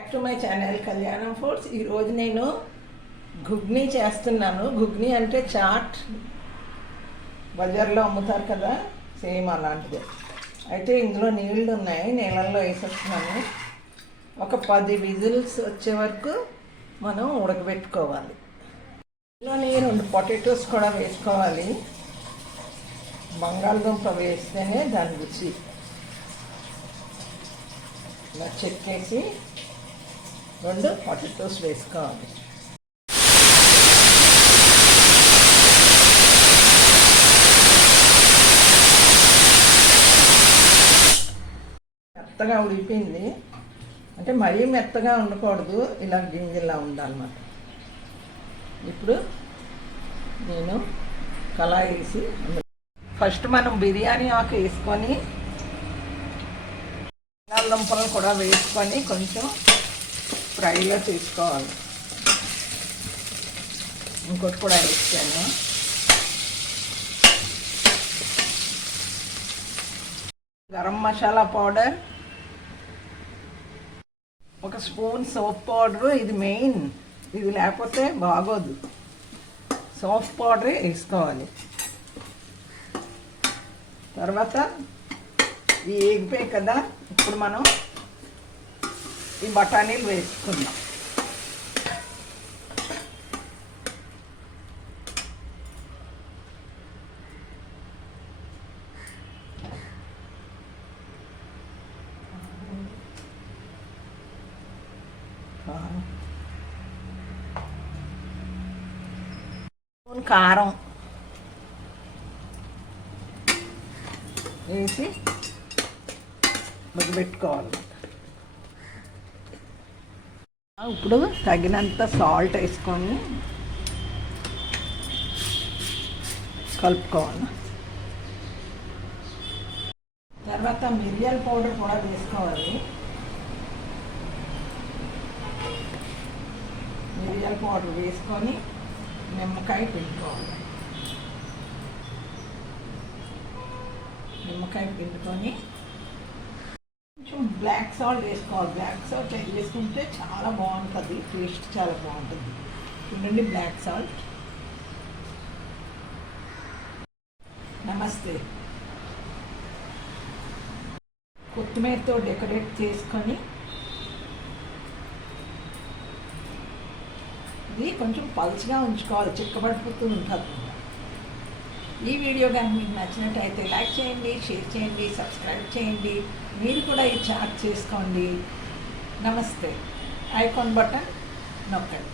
Back to my channel కళ్యాణం foods. ఈరోజు నేను ఘుగ్నీ చేస్తున్నాను. ఘుగ్నీ అంటే చాట్, బజార్లో అమ్ముతారు కదా, సేమ్ అలాంటిది. అయితే ఇందులో నీళ్ళు ఉన్నాయి, నీళ్ళల్లో వేసేస్తున్నాను. ఒక 10 విజిల్స్ వచ్చే వరకు మనం ఉడకబెట్టుకోవాలి. ఇందులోని 2 పొటాటోస్ కూడా వేసుకోవాలి. బంగాళదుంప వేస్తేనే దాని రుచి. ఇలా చెక్కేసి 2 పొటాటోస్ వేసుకోవాలి. మెత్తగా ఉడిపోయింది, అంటే మరీ మెత్తగా ఉండకూడదు, ఇలా గింజలా ఉండాలన్నమాట. ఇప్పుడు నేను కళాయి వేసి ఫస్ట్ మనం బిర్యానీ ఆకు వేసుకొని బంగాళదుంపలు కూడా వేసుకొని కొంచెం ఫ్రైలో చేసుకోవాలి. ఇంకోటి కూడా వేసాను. Garam masala powder, 1 spoon soap powder. ఇది మెయిన్, ఇది లేకపోతే బాగోదు. సోప్ పౌడరే వేసుకోవాలి. తర్వాత ఈ ఎగ్పే కదా, ఇప్పుడు మనం ఈ బఠానీలు వేసుకుందాం. కారం వేసి పెట్టుకోవాలి. ఇప్పుడు తగినంత సాల్ట్ వేసుకొని కలుపుకోవాలి. తర్వాత మిరియాల పౌడర్ కూడా వేసుకోవాలి. మిరియాల పౌడర్ వేసుకొని నిమ్మకాయ పిండుకోవాలి. నిమ్మకాయ పిండుకొని కొంచెం బ్లాక్ సాల్ట్ వేసుకోవాలి. బ్లాక్ సాల్ట్ వేసుకుంటే చాలా బాగుంటుంది, టేస్ట్ చాలా బాగుంటుంది. చూడండి, బ్లాక్ సాల్ట్. నమస్తే. కొత్తిమీరతో డెకరేట్ చేసుకొని ఇది కొంచెం పల్చగా ఉంచుకోవాలి, చిక్కబడిపోతూ ఉంటుంది. ఈ వీడియో కానీ మీకు నచ్చినట్టయితే లైక్ చేయండి, షేర్ చేయండి, సబ్స్క్రైబ్ చేయండి. మీరు కూడా ఈ చాట్ చేసుకోండి. నమస్తే. ఐకాన్ బటన్ నొక్కండి.